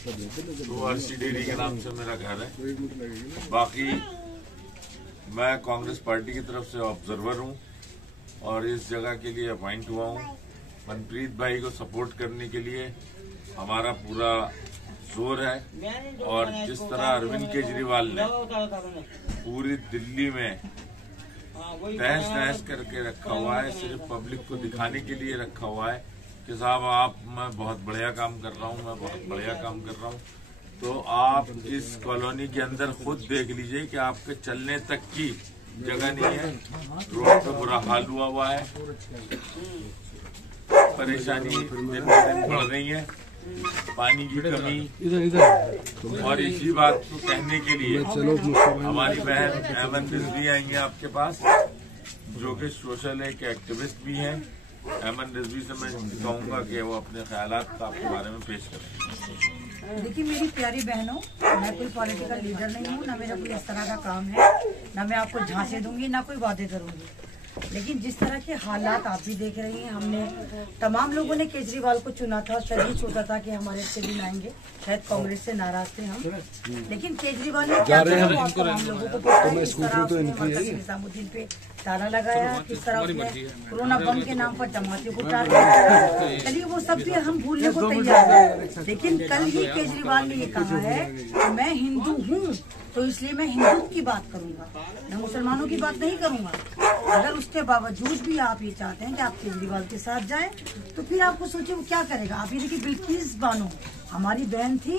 तो अर्शी डेयरी के नाम से मेरा घर है। बाकी मैं कांग्रेस पार्टी की तरफ से ऑब्जर्वर हूं और इस जगह के लिए अपॉइंट हुआ हूं। मनप्रीत भाई को सपोर्ट करने के लिए हमारा पूरा जोर है और जिस तरह अरविंद केजरीवाल ने पूरी दिल्ली में तहस नहस करके रखा हुआ है, सिर्फ पब्लिक को दिखाने के लिए रखा हुआ है कि साहब मैं बहुत बढ़िया काम कर रहा हूँ, मैं बहुत बढ़िया काम कर रहा हूँ। तो आप इस कॉलोनी के अंदर खुद देख लीजिए कि आपके चलने तक की जगह नहीं है, रोड पे बुरा हाल हुआ है, परेशानी दिन ब दिन बढ़ रही है, पानी की कमी। और इसी बात को कहने के लिए हमारी बहन अहमद रिजवी आई है आपके पास, जो कि सोशल एक एक्टिविस्ट भी हैं। अहमद रिजवी से मैं कहूँगा कि वो अपने ख्यालात आपके बारे में पेश करें। देखिए मेरी प्यारी बहनों, मैं कोई पॉलिटिकल लीडर नहीं हूँ, ना मेरा कोई इस तरह का काम है, ना मैं आपको झांसे दूंगी, ना कोई वादे करूंगी। लेकिन जिस तरह के हालात आप भी देख रही हैं, हमने तमाम लोगों ने केजरीवाल को चुना था, शायद ये सोचा था कि हमारे अच्छे दिन आएंगे, शायद कांग्रेस से नाराज थे हम। लेकिन केजरीवाल ने क्या किया तमाम लोगों को निजामुद्दीन पे ताला लगाया, किस तरह उसने कोरोना बम के नाम पर जमातियों को टारगेट किया। चलिए वो सब भी हम भूलने को तैयार हैं, लेकिन कल ही केजरीवाल ने ये कहा है कि मैं हिंदू हूँ तो इसलिए मैं हिंदू की बात करूंगा, मैं मुसलमानों की बात नहीं करूंगा। अगर उसके बावजूद भी आप ये चाहते हैं कि आप केजरीवाल के साथ जाएं, तो फिर आपको सोचिए वो क्या करेगा। आप ये देखिए, बिल्किस बानो हमारी बहन थी,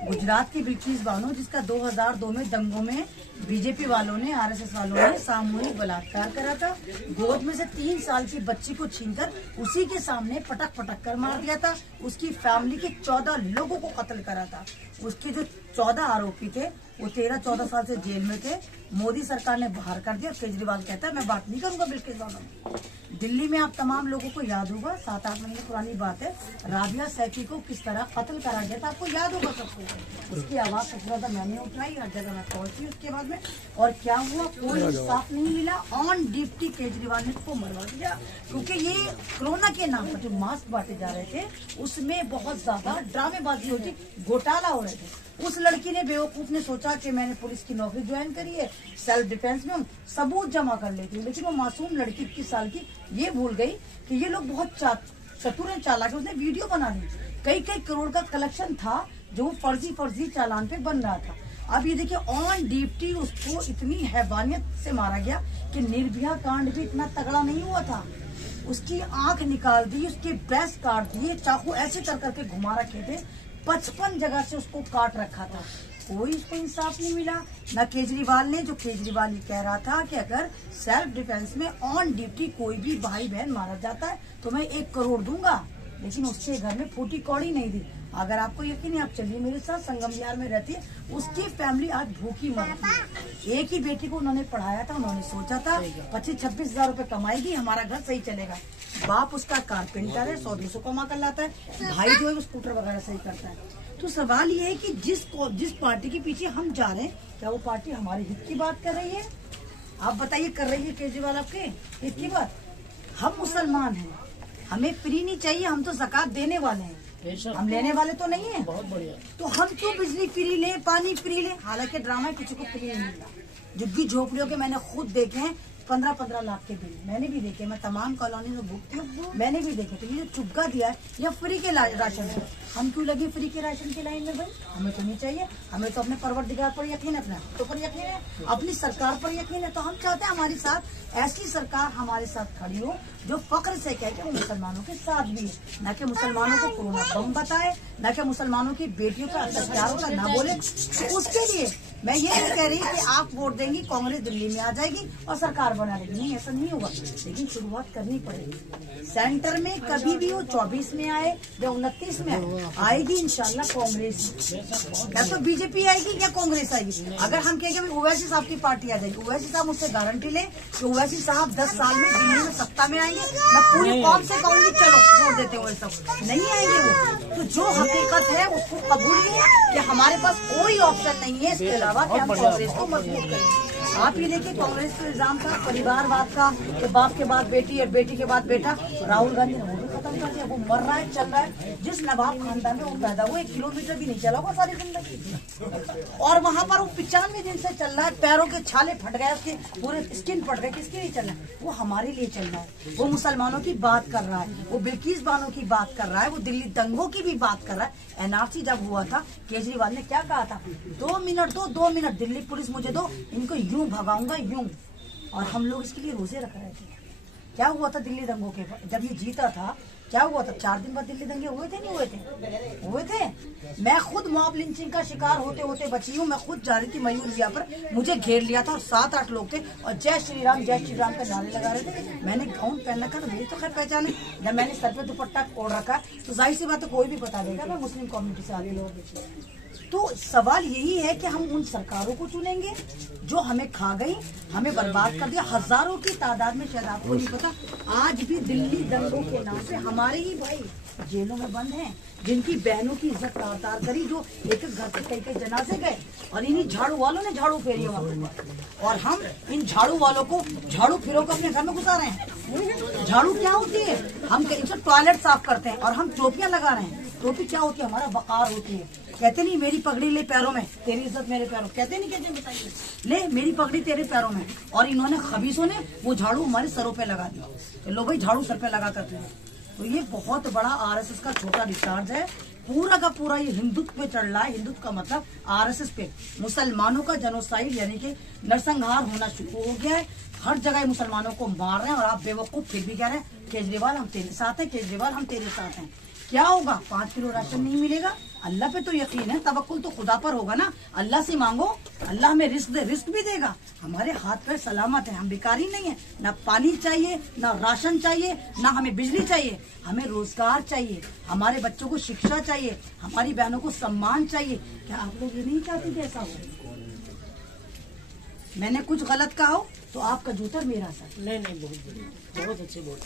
गुजरात की बिल्किस बानो, जिसका 2002 में दंगों में बीजेपी वालों ने, आरएसएस वालों ने सामूहिक बलात्कार करा था। गोद में से 3 साल की बच्ची को छीनकर उसी के सामने पटक पटक कर मार दिया था। उसकी फैमिली के 14 लोगों को कत्ल करा था। उसके जो 14 आरोपी थे वो 13-14 साल से जेल में थे। मोदी सरकार ने बाहर कर दिया। केजरीवाल कहता है मैं बात नहीं करूंगा बिल्किस बानो। दिल्ली में आप तमाम लोगों को याद होगा, 7-8 महीने पुरानी बात है, राबिया सैफी को किस तरह कत्ल करा गया था, आपको याद होगा सबको। उसकी आवाज सबसे ज्यादा मैंने उठाई, हर जगह मैं पहुंची उसके बाद में। और क्या हुआ, कोई इंसाफ नहीं मिला। ऑन ड्यूटी केजरीवाल ने उसको मरवा दिया, क्योंकि ये कोरोना के नाम पर जो मास्क बांटे जा रहे थे उसमें बहुत ज्यादा ड्रामेबाजी होती, घोटाला हो रहे थे। उस लड़की ने, बेवकूफ ने सोचा कि मैंने पुलिस की नौकरी ज्वाइन करी है, सेल्फ डिफेंस में सबूत जमा कर लेती हूँ। लेकिन वो मासूम लड़की 21 साल की ये भूल गई कि ये लोग बहुत चतुर हैं, चालाक है। उसने वीडियो बना दी, कई करोड़ का कलेक्शन था जो फर्जी चालान पे बन रहा था। अब ये देखिए, ऑन ड्यूटी उसको इतनी हैवानियत से मारा गया कि निर्भया कांड भी इतना तगड़ा नहीं हुआ था। उसकी आंख निकाल दी, उसके ब्रेस्ट काट दिए, चाकू ऐसे कर करके घुमा रखे थे, 55 जगह से उसको काट रखा था। कोई उसको इंसाफ नहीं मिला, न केजरीवाल ने। जो केजरीवाल ये कह रहा था कि अगर सेल्फ डिफेंस में ऑन ड्यूटी कोई भी भाई बहन मारा जाता है तो मैं 1 करोड़ दूंगा, लेकिन उसके घर में फूटी कौड़ी नहीं दी। अगर आपको यकीन है, आप चलिए मेरे साथ, संगम विहार में रहती है, उसकी फैमिली आज भूखी मरती है। एक ही बेटी को उन्होंने पढ़ाया था, उन्होंने सोचा था 25-26 हजार रुपए कमाएगी, हमारा घर सही चलेगा। बाप उसका कारपेंटर है, 100-200 कमा कर लाता है, भाई जो है स्कूटर वगैरह सही करता है। तो सवाल ये है कि जिस पार्टी के पीछे हम जा रहे हैं, क्या वो पार्टी हमारे हित की बात कर रही है? आप बताइए, कर रही है केजरीवाल आपके हित की बात? हम मुसलमान हैं, हमें फ्री नहीं चाहिए, हम तो ज़कात देने वाले हैं, हम लेने वाले तो नहीं है। बहुत बढ़िया। तो हम क्यों बिजली फ्री लें, पानी फ्री लें? हालांकि ड्रामा किसी को फ्री नहीं मिला। झुग्गी झोपड़ियों के मैंने खुद देखे हैं, 15-15 लाख के बिल मैंने भी देखे। मैं तमाम कॉलोनी में भुगती हूँ, मैंने भी देखे। तो ये जो चुग्गा दिया है या फ्री के राशन है, हम क्यों लगे फ्री के राशन की लाइन में? भाई हमें तो नहीं चाहिए, हमें तो अपने परवरदिगार पर यकीन है, अपने हाथों पर यकीन है, अपनी सरकार पर यकीन है। तो हम चाहते हैं हमारे साथ ऐसी सरकार हमारे साथ खड़ी हो जो फक्र से कहे कि वो मुसलमानों के साथ भी है, न कि मुसलमानों को कोरोना बम बताए, न कि मुसलमानों की बेटियों का अत्याचारों का ना बोले। तो उसके लिए मैं ये नहीं कह रही कि आप वोट देंगी, कांग्रेस दिल्ली में आ जाएगी और सरकार बना लेगी, नहीं, ऐसा नहीं होगा। लेकिन शुरुआत करनी पड़ेगी। सेंटर में कभी भी वो 24 में आए या 29 में आएगी इंशाल्लाह कांग्रेस। या तो बीजेपी आएगी या कांग्रेस आएगी। अगर हम कहेंगे ओवैसी साहब की पार्टी आ जाएगी, ओवैसी साहब मुझसे गारंटी लें कि ओवैसी साहब 10 साल में दिल्ली में सत्ता में आएंगे, मैं पूरी कौम से कहूंगी चलो वोट देते हुए सब नहीं आएंगे वो। तो जो हकीकत है उसको कबूलिए कि हमारे पास कोई ऑप्शन नहीं है इसके अलावा कि हम कांग्रेस को मजबूत करें। आप ये देखिए, कांग्रेस का इल्जाम था परिवारवाद का, कि बाप के बाद बेटी और बेटी के बाद बेटा। राहुल गांधी ने वो भी खत्म कर दिया। वो मर रहा है, चल रहा है। जिस नवाब खानदान में वो पैदा हुआ 1 किलोमीटर भी नहीं चला होगा सारी जिंदगी, और वहाँ पर वो 95 दिन से चल रहा है। पैरों के छाले फट गए, उसके पूरे स्किन फट गए। किसके लिए चल रहा है? वो हमारे लिए चल रहा है। वो मुसलमानों की बात कर रहा है, वो बिल्किस बानो की बात कर रहा है, वो दिल्ली दंगों की भी बात कर रहा है। एनआरसी जब हुआ था, केजरीवाल ने क्या कहा था? 2 मिनट दो, 2 मिनट, दिल्ली पुलिस मुझे दो, इनको यूं भगाऊंगा यूं। और हम लोग इसके लिए रोजे रख रहे थे। क्या हुआ था दिल्ली दंगों के जब ये जीता था? क्या हुआ था? 4 दिन बाद दिल्ली दंगे हुए थे, नहीं हुए थे? हुए थे। मैं खुद मॉब लिंचिंग का शिकार होते होते बची हूँ। मैं खुद जा रही थी मयूरिया पर, मुझे घेर लिया था और 7-8 लोग थे और जय श्री राम के नारे लगा रहे थे। मैंने गाउन पहन रखा था, मेरी तो खैर पहचान है। जब मैंने सर पे दुपट्टा ओढ़ रखा तो जाहिर सी बात है कोई भी बता देगा मैं मुस्लिम कम्युनिटी से आगे लोग। तो सवाल यही है कि हम उन सरकारों को चुनेंगे जो हमें खा गई, हमें बर्बाद कर दिया। हजारों की तादाद में, शायद आपको नहीं पता, आज भी दिल्ली दंगों के नाम से हमारे ही भाई जेलों में बंद हैं, जिनकी बहनों की इज्जत तार करी, जो एक घर से कई जनाजे गए और इन्हीं झाड़ू वालों ने झाड़ू फेरी वहाँ। और हम इन झाड़ू वालों को झाड़ू फिरो को अपने घर में घुसा रहे हैं। झाड़ू क्या होती है? हम इनसे टॉयलेट साफ करते हैं और हम टोपियां लगा रहे हैं। टोपी क्या होती है? हमारा वकार होती है। कहते नहीं मेरी पगड़ी ले पैरों में, तेरी इज्जत मेरे पैरों। कहते नहीं, कहते बताइए, ले मेरी पगड़ी तेरे पैरों में। और इन्होंने खबीसों ने वो झाड़ू हमारे सरों पे लगा दिया। तो लो भाई, झाड़ू सर पे लगा करते हैं। तो ये बहुत बड़ा आरएसएस का छोटा डिस्चार्ज है। पूरा का पूरा ये हिंदुत्व पे चढ़ रहा है। हिंदुत्व का मतलब आरएसएस पे मुसलमानों का जेनोसाइड यानी कि नरसंहार होना शुरू हो गया है। हर जगह मुसलमानों को मार रहे हैं और आप बेवकूफ फिर भी कह रहे हैं केजरीवाल हम तेरे साथ हैं, केजरीवाल हम तेरे साथ हैं। क्या होगा? 5 किलो राशन नहीं मिलेगा। अल्लाह पे तो यकीन है, तवक्कुल तो खुदा पर होगा ना। अल्लाह से मांगो, अल्लाह हमें रिस्क दे, रिस्क भी देगा। हमारे हाथ पैर सलामत है, हम बेकारी नहीं है। ना पानी चाहिए, ना राशन चाहिए, ना हमें बिजली चाहिए। हमें रोजगार चाहिए, हमारे बच्चों को शिक्षा चाहिए, हमारी बहनों को सम्मान चाहिए। क्या आप लोग ये नहीं चाहते कि ऐसा हो? मैंने कुछ गलत कहा हो तो आपका जूता मेरा सर। नहीं, बहुत अच्छे बोल।